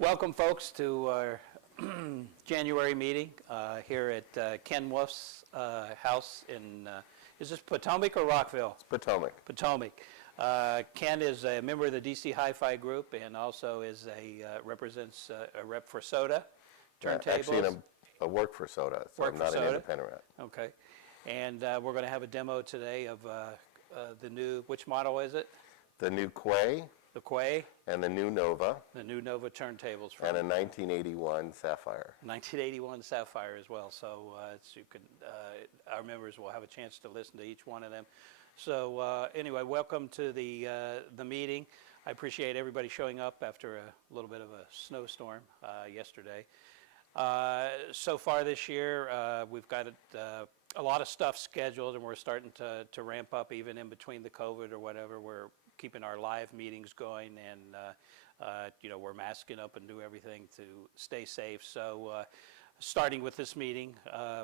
Welcome, folks, to our January meeting here at Ken Wolf's house in, is this Potomac or Rockville? It's Potomac. Potomac. Ken is a member of the DCHIFIGRP Group and also is represents a rep for Soda turntables. Actually, I work for Soda, so I'm not an independent rep. Okay. And we're going to have a demo today of the new, which model is it? The new Quay. The Quay. And the new Nova. The new Nova turntables. And a 1981 Sapphire. 1981 Sapphire as well. So our members will have a chance to listen to each one of them. So anyway, welcome to the meeting. I appreciate everybody showing up after a little bit of a snowstorm yesterday. So far this year, we've got a lot of stuff scheduled, and we're starting to ramp up even in between the COVID or whatever. We're keeping our live meetings going, and we're masking up and do everything to stay safe. So starting with this meeting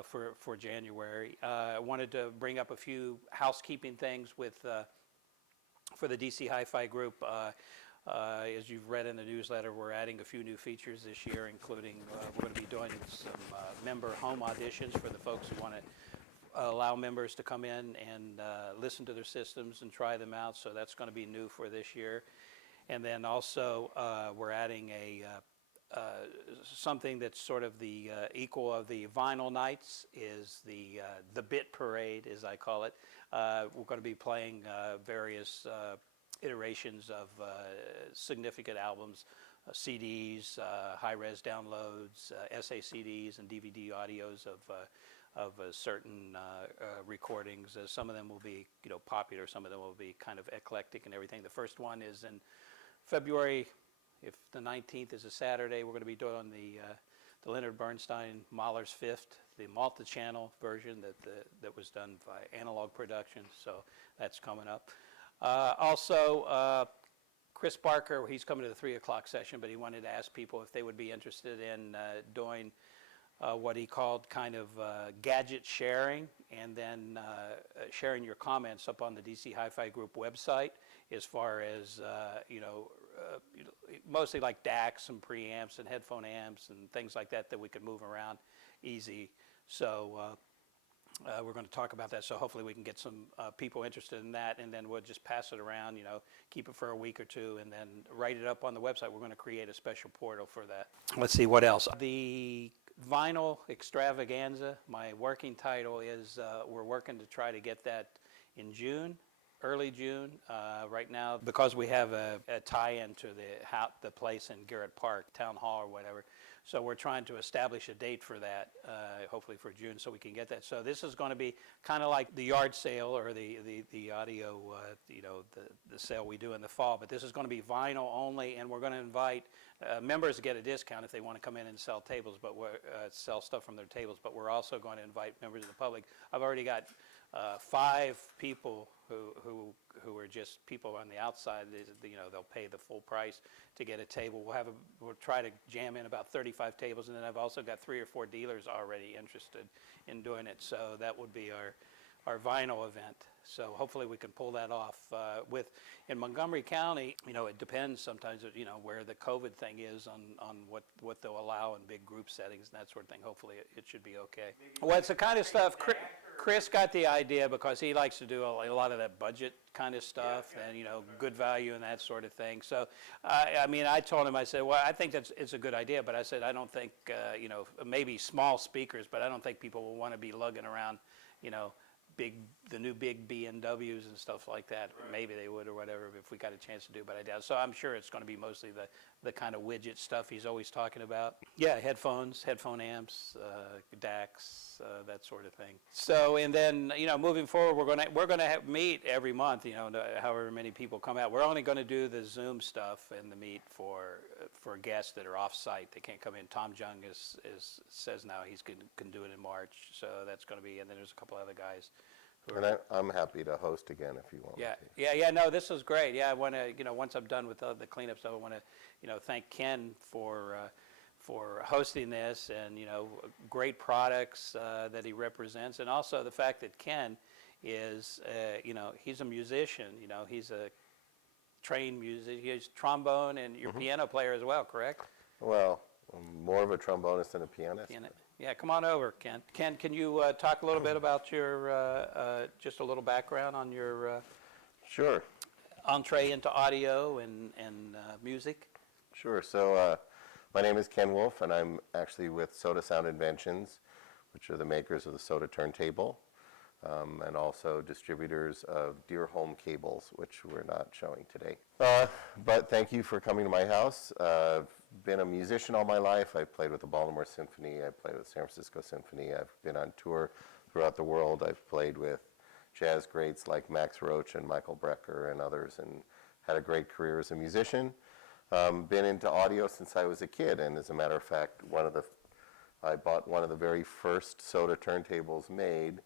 for January, I wanted to bring up a few housekeeping things for the DCHIFI Group. As you've read in the newsletter, we're adding a few new features this year, including we're going to be doing some member home auditions for the folks who want to allow members to come in and listen to their systems and try them out. So that's going to be new for this year. And then also we're adding something that's sort of the equal of the vinyl nights is the bit parade, as I call it. We're going to be playing various iterations of significant albums, CDs, high-res downloads, SACDs, and DVD audios of certain recordings. Some of them will be popular, some of them will be kind of eclectic and everything. The first one is in February. If the 19th is a Saturday, we're going to be doing the Leonard Bernstein Mahler's Fifth, the multi-channel version that was done by Analog Productions. So that's coming up. Also, Chris Barker, he's coming to the 3 o'clock session, but he wanted to ask people if they would be interested in doing what he called kind of gadget sharing, and then sharing your comments up on the DCHIFI Group website, as far as mostly like DACs and preamps and headphone amps and things like that we could move around easy. So we're going to talk about that. So hopefully we can get some people interested in that, and then we'll just pass it around, keep it for a week or two, and then write it up on the website. We're going to create a special portal for that. Let's see what else. The Vinyl Extravaganza, my working title is, we're working to try to get that in June, early June. Right now, because we have a tie-in to the place in Garrett Park, Town Hall or whatever, so we're trying to establish a date for that, hopefully for June, so we can get that. So this is going to be kind of like the yard sale or the audio, the sale we do in the fall, but this is going to be vinyl only, and we're going to invite members to get a discount if they want to come in and sell tables, but sell stuff from their tables. But we're also going to invite members of the public. I've already got 5 people who are just people on the outside. They'll pay the full price to get a table. We'll try to jam in about 35 tables, and then I've also got 3 or 4 dealers already interested in doing it. So that would be our vinyl event. So hopefully we can pull that off. In Montgomery County, it depends sometimes, where the COVID thing is on what they'll allow in big group settings and that sort of thing. Hopefully it should be okay. Well, it's the kind of stuff, Chris got the idea because he likes to do a lot of that budget kind of stuff, and good value and that sort of thing. So I told him, I said, well, I think it's a good idea, but I said I don't think maybe small speakers, but I don't think people will want to be lugging around the new big BMWs and stuff like that. Right. Maybe they would or whatever if we got a chance to do, but I doubt. So I'm sure it's going to be mostly the kind of widget stuff he's always talking about. Yeah, headphones, headphone amps, DACs, that sort of thing. So, and then moving forward, we're going to meet every month. However many people come out. We're only going to do the Zoom stuff and the meet for guests that are off-site. They can't come in. Tom Jung says now he's can do it in March. So that's going to be, and then there's a couple other guys. And I'm happy to host again if you want. Yeah. No, this is great. Yeah, I want to, once I'm done with the cleanup stuff, I want to, thank Ken for hosting this, and great products that he represents, and also the fact that Ken is, he's a musician. He's a trained musician. He's trombone, and you're piano player as well, correct? Well, I'm more of a trombonist than a pianist. Yeah, come on over, Ken. Ken, can you talk a little bit about your, just a little background on your Sure. entree into audio and music? Sure. So my name is Ken Wolf, and I'm actually with Soda Sound Inventions, which are the makers of the Soda turntable, and also distributors of Deer Home cables, which we're not showing today. But thank you for coming to my house. I've been a musician all my life. I've played with the Baltimore Symphony. I played with the San Francisco Symphony. I've been on tour throughout the world. I've played with jazz greats like Max Roach and Michael Brecker and others, and had a great career as a musician. Been into audio since I was a kid, and as a matter of fact, I bought one of the very first Soda turntables made.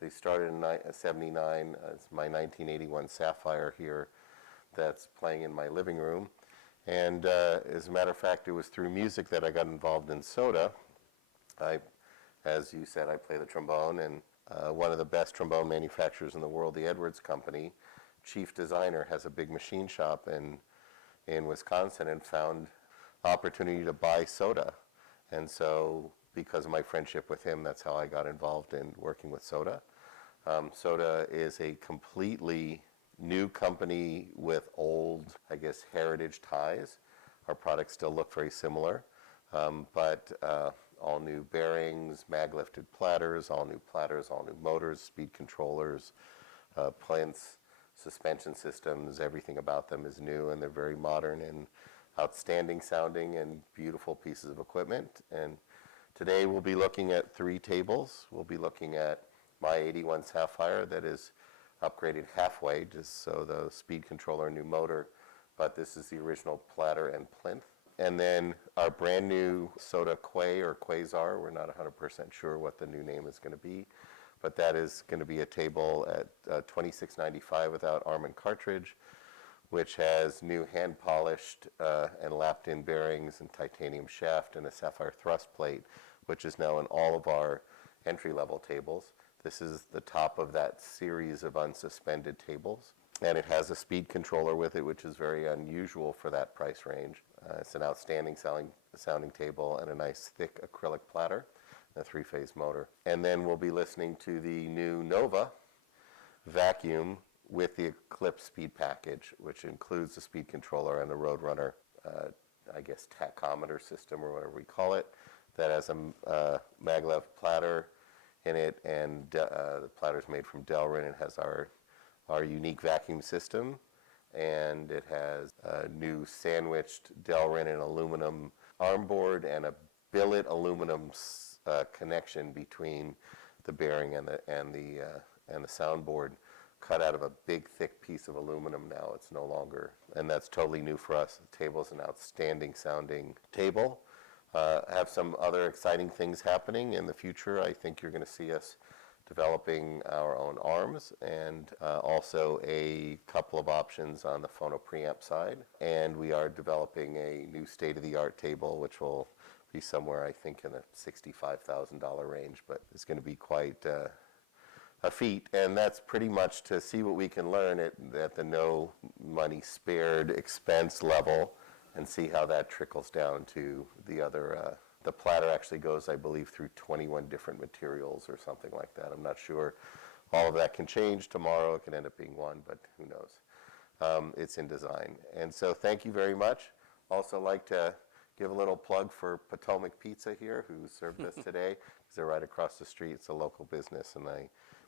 They started in '79. It's my 1981 Sapphire here that's playing in my living room. And as a matter of fact, it was through music that I got involved in Soda. As you said, I play the trombone, and one of the best trombone manufacturers in the world, the Edwards Company, chief designer, has a big machine shop in Wisconsin, and found opportunity to buy Soda. And so because of my friendship with him, that's how I got involved in working with Soda. Soda is a completely new company with old, I guess, heritage ties. Our products still look very similar, but all new bearings, mag-lifted platters, all new motors, speed controllers, plinths, suspension systems. Everything about them is new, and they're very modern and outstanding sounding and beautiful pieces of equipment. And today we'll be looking at 3 tables. We'll be looking at my 81 Sapphire that is upgraded halfway, just so the speed controller, new motor, but this is the original platter and plinth. And then our brand new Soda Quay or Quasar, we're not 100% sure what the new name is going to be, but that is going to be a table at $26.95 without arm and cartridge, which has new hand-polished and lapped-in bearings and titanium shaft and a sapphire thrust plate, which is now in all of our entry-level tables. This is the top of that series of unsuspended tables, and it has a speed controller with it, which is very unusual for that price range. It's an outstanding sounding table and a nice thick acrylic platter, and a 3-phase motor. And then we'll be listening to the new Nova vacuum with the Eclipse speed package, which includes the speed controller and the Roadrunner, I guess, tachometer system or whatever we call it, that has a maglev platter in it, and the platter is made from Delrin. It has our unique vacuum system, and it has a new sandwiched Delrin and aluminum armboard and a billet aluminum connection between the bearing and the soundboard, cut out of a big thick piece of aluminum now. It's no longer, and that's totally new for us. The table is an outstanding sounding table. Have some other exciting things happening in the future. I think you're going to see us developing our own arms, and also a couple of options on the phono preamp side. And we are developing a new state-of-the-art table, which will be somewhere, I think, in the $65,000 range, but it's going to be quite a feat. And that's pretty much to see what we can learn at the no money spared expense level, and see how that trickles down to the other. The platter actually goes, I believe, through 21 different materials or something like that. I'm not sure. All of that can change tomorrow. It can end up being one, but who knows? It's in design. And so thank you very much. Also like to give a little plug for Potomac Pizza here, who served us today, because they're right across the street. It's a local business, and I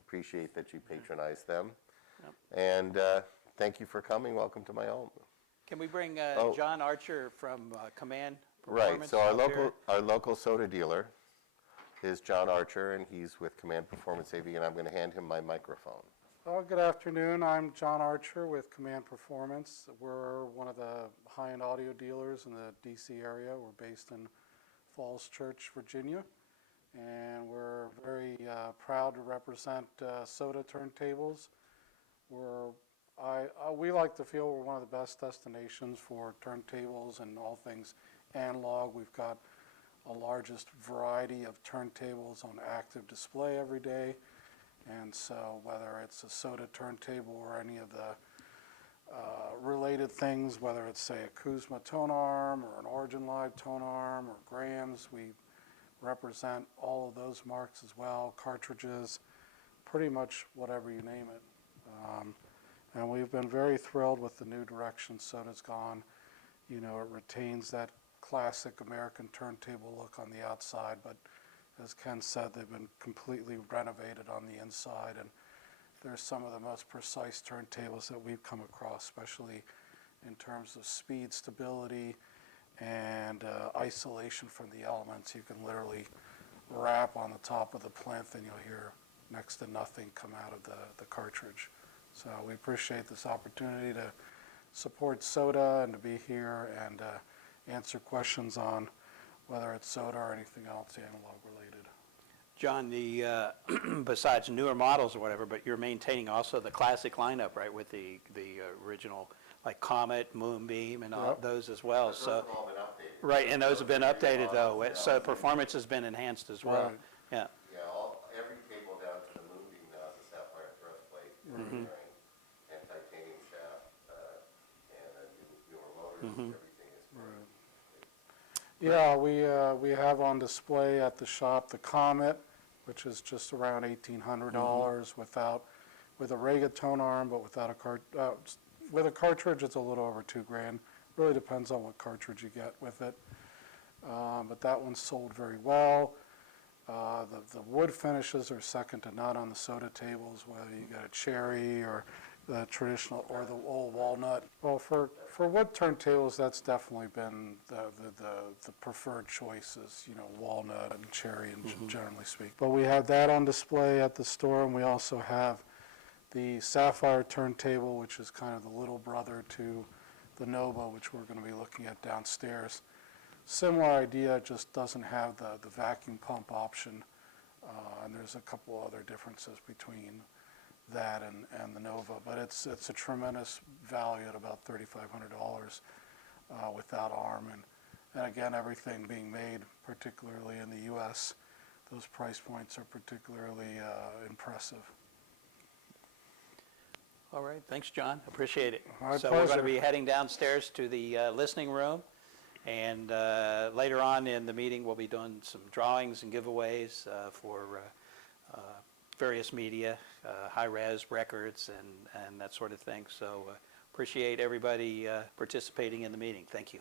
appreciate that you patronize them. Yep. And thank you for coming. Welcome to my home. Can we bring John Archer from Command Right, Performance? so our local soda dealer is John Archer, and he's with Command Performance AV, and I'm going to hand him my microphone. Well, good afternoon. I'm John Archer with Command Performance. We're one of the high-end audio dealers in the DC area. We're based in Falls Church, Virginia, and we're very proud to represent Soda turntables. We like to feel we're one of the best destinations for turntables and all things analog. We've got the largest variety of turntables on active display every day, and so whether it's a Soda turntable or any of the related things, whether it's, say, a Kuzma tone arm or an Origin Live tone arm or grams. We represent all of those marks as well, cartridges, pretty much whatever you name it. And we've been very thrilled with the new direction Soda's gone. You know, it retains that classic American turntable look on the outside, but as Ken said, they've been completely renovated on the inside, and they're some of the most precise turntables that we've come across, especially in terms of speed, stability, and isolation from the elements. You can literally rap on the top of the plinth and you'll hear next to nothing come out of the cartridge. So we appreciate this opportunity to support Soda and to be here and answer questions on whether it's Soda or anything else analog related. John, the besides newer models or whatever, but you're maintaining also the classic lineup, right, with the original, like Comet, Moonbeam, and all Yep. those as well. Those So, have all been updated. right, and those have been Three updated though, models, so yeah. performance has been enhanced as well. Right. Yeah. Yeah, every cable down to the Moonbeam now is a sapphire thrust plate, bearing, and titanium shaft, and newer motors, everything is great. Yeah, we have on display at the shop the Comet, which is just around $1,800 with a Rega tone arm, but without a with a cartridge, it's a little over $2,000. Really depends on what cartridge you get with it. But that one sold very well. The wood finishes are second to none on the Soda tables, whether you get a cherry or the traditional or the old walnut. Well, for wood turntables, that's definitely been the preferred choices, you know, walnut and cherry, and generally speaking. But we have that on display at the store, and we also have the Sapphire turntable, which is kind of the little brother to the Nova, which we're going to be looking at downstairs. Similar idea, just doesn't have the vacuum pump option, and there's a couple other differences between that and the Nova, but it's a tremendous value at about $3,500 without arm, and again, everything being made particularly in the U.S., those price points are particularly impressive. All right, thanks, John, appreciate it. My So we're going to pleasure. be heading downstairs to the listening room, and later on in the meeting, we'll be doing some drawings and giveaways for various media, high-res records, and that sort of thing. So appreciate everybody participating in the meeting. Thank you.